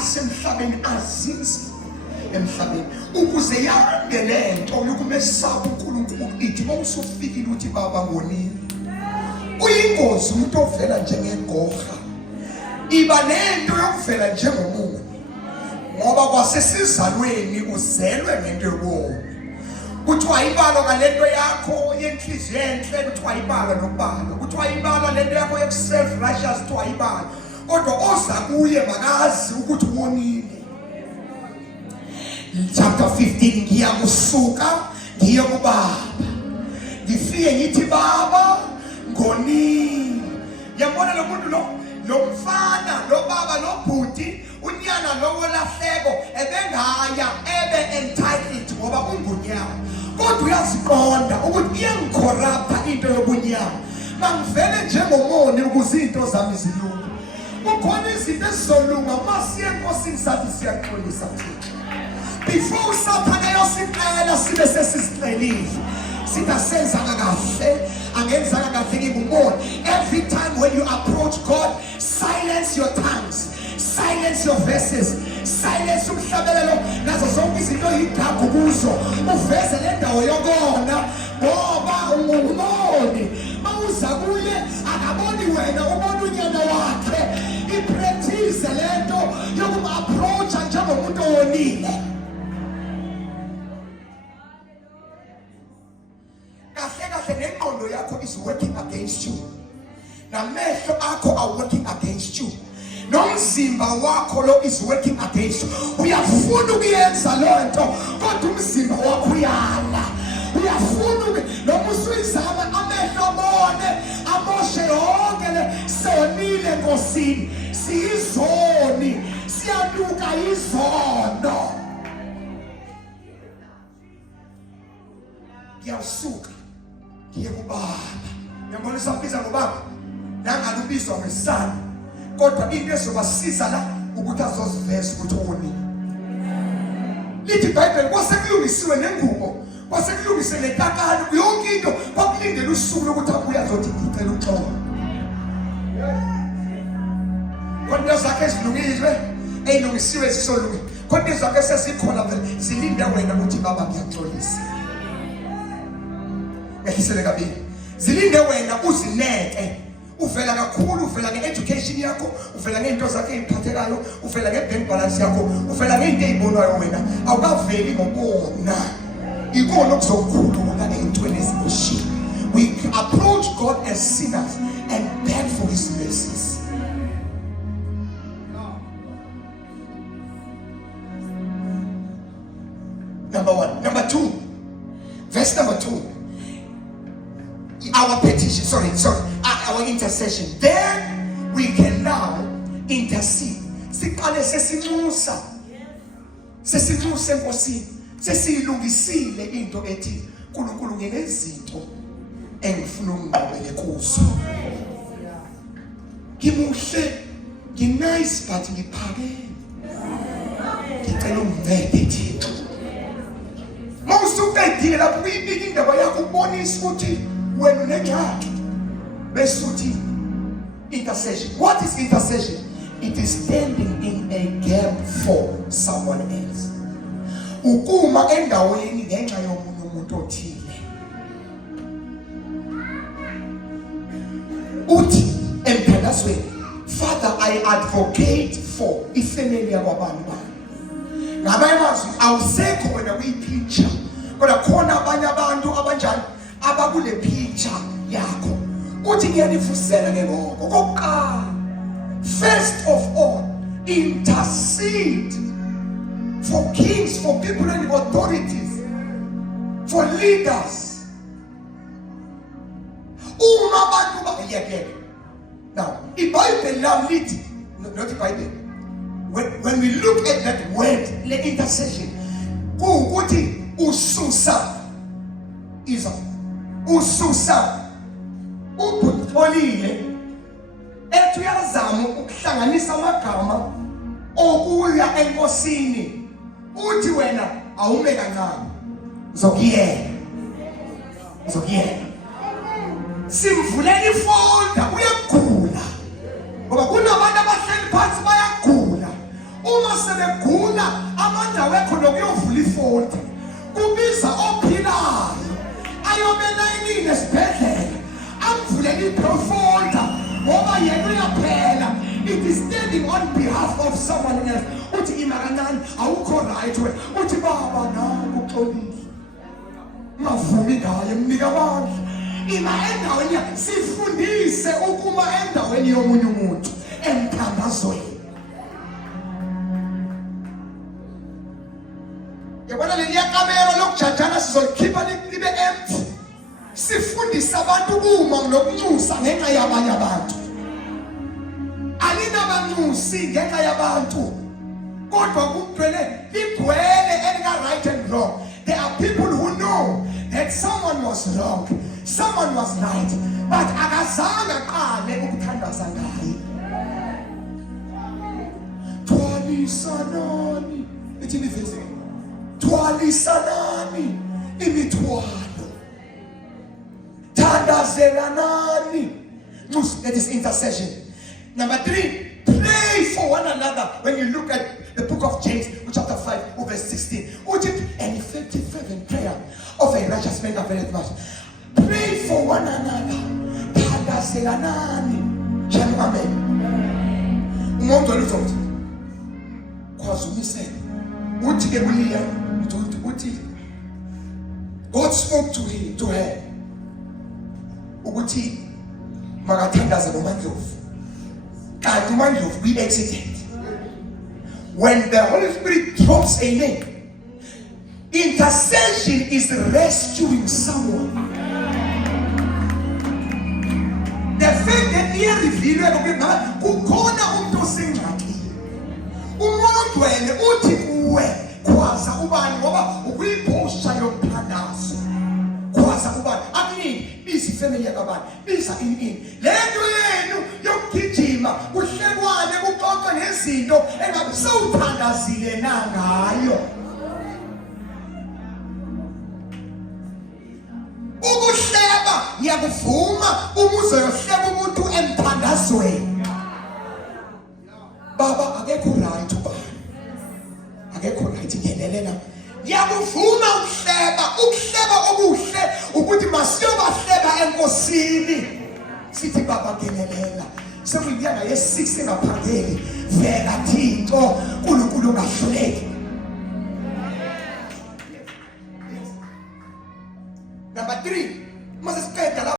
asemhlabeni azinzile emhlabeni ukuze yande lento yokumesaba uNkulunkulu ithi mawusufikile uthi baba ngonini uyingozi umuntu ovela njengegorha iba nento yokuvela njengomuntu ngoba kwasesizalweni uzelwe ngento yokuwa kuthiwa ibalo ngalento yakho yenhliziyo enhle kuthiwa ibalo nokubala kuthiwa ibalo lento yakho yokuself righteous kuthiwa ibalo kodwa oza kuye makazi ukuthi wonile. Chapter 15 ngiyakusuka ngiye kubaba ngifike ngithi baba ngonini yabona lo muntu lo mfana lo baba lo bhuti unyana lo lahleko ebengaya ebe entitled ngoba ungunyana kodwa uyaziqonda ukuthi iyangicorrupta into yobunyana mangivele njengomoni ukuze izinto zami zilunge kukhona izinto ezizolunga masiye enkosini sathi siyaxolisa Thixo before Satan ayosicela sibe sesisicelile sitasenza kahle angenzanga kahle ngibumona. Every time when you approach God, silence your tongues, silence your verses, silence umhlabelelo nazo zonke izinto yidakho kuzo uveze le ndawo yokona ngoba ungumoni mawuza kuye akaboni wena ubona unyana wakhe ipractice lento yokum-approach njengomuntu owonile. Nengqondo yakho is working against you namehlo akho are working against you nomzimba wakho lo is working against you uyafuna ukuyenza lento kodwa umzimba wakho uyala uyafuna noma usuyizama amehlo abone amoshe yonke le sonile nkosini siyizoni siyanuka izono ngiyasuka ngiye kubaba ngiyabona isaphiza ngobaba nangalubizwa ngesana kodwa into ezobasiza la ukuthi azoziveza ukuthi woni lithi iBhayibheli kwasekulungisiwe nengubo kwasekulungise letakane yonke into kwakulindele usuku lokuthi abuye azothi ngicela uxolo kodwa zakhe ezilungile eyilungisiwe zisolungile kodwa zakhe sesikhona vele zilinda wena ukuthi baba ngiyaxolisa ehisele kabili zilinde wena uzineke uvela kakhulu uvela ngeeducation yakho uvela ngeinto zakhe eziphathekayo uvela ngebank balance yakho uvela ngeinto ezibonwayo wena awukaveli ngokubona ikona okuzokhulu kuna ezintweni ezibushiwe. We approach God as sinners and beg for his mercies. Number one. Number two, verse number 2, our petition, our intercession. Then we can now intercede. Siqale sesimusa enkosini sesiyilungisile into ethi uNkulunkulu ngenezinto engifuna ungqobele kuzo ngimuhle nginice but ngiphakeme ngicela ungincede Thixo mawusuqedile lapho uyibika indaba yakho ubonisa ukuthi wena unengxaki bese uthi intercession. What is intercession? It is standing in a gap for someone else. Ukuma endaweni ngenxa yomunye umuntu othile. Uthi emthandazweni, Father, I advocate for ifamily yabantu bami. Ngabanye amazwi awusekho wena kuyipicture kodwa khona abanye abantu abanjani abakule picture yakho. Uthi ngiyanifusela ke lokho kokuqala. First of all, intercede for kings, for people in authorities, for leaders. Now, the Bible now leads, not the Bible. When we look at that word, the intercession, ususa is ususa ubutholile ethi uyazama ukuhlanganisa amagama okuya enkosini uthi wena awume kancane uzokuyena simvulela ifolder uyagula ngoba kunabantu abahleli phansi bayagula uma sebegula amandla wekho lokuyovula ifolda kubiza ophilayo ayobela inini esibhedlela amvulele ifolda ngoba yena uyaphela. It is standing on behalf of someone else. Uthi imakanani awukho right wena uthi baba nangu uxolile ngavumi ngaye mnika abantu ima endaweni sifundise ukuma endaweni yomunye umuntu emthandazweni. Yabona leliya kamera lokujajana sizolikhipha libe empty. Sifundise abantu ukuma nokunyusa ngenxa yabanye abantu. Alinabanusi ngenxa yabantu kodwa kugcwele ligcwele elika right and wrong. There are people who know that someone was wrong, someone was right, but akazange aqale ukuthandaza ngaye. Thwalisanani ithini vese thwalisanani imithwalo thandazelanani. That is intercession. Number 3, pray for one another. When you look at the book of James, chapter 5, verse 16, an effective fervent prayer of a righteous man availeth much. Pray for one another. Thandazelanani. Shall we amen? Umuntu oluzothi kwazumisela uthi ke kuliya uthi God spoke to her ukuthi makathandaze noMandlovu. Kanti uMandlovu we accident. When the Holy Spirit drops a name, intercession is rescuing someone. The fact that here revealed kukhona umuntu osengxakini. Umoya ogcwele uthi kuwe kwaza ubani ngoba ukuyiphosha yomthandazo. Kwaza ubani akini bisi family yakabani bisa ini. Lento yenu yokugijima kuhlekwane kuxoxa nezinto engabe sewuthandazile nangayo. Ukuhleba ngiyakuvuma umuze yohleba umuntu emthandazweni. Baba akekho right uba. Akekho right ngenelela. Ngiyakuvuma ukuhleba okuhle ukuthi masiyobahleba enkosini. Sithi baba ngenelela. Sekuyinyanga ye6 engaphangeli. Vela Thixo, uNkulunkulu ungahluleki.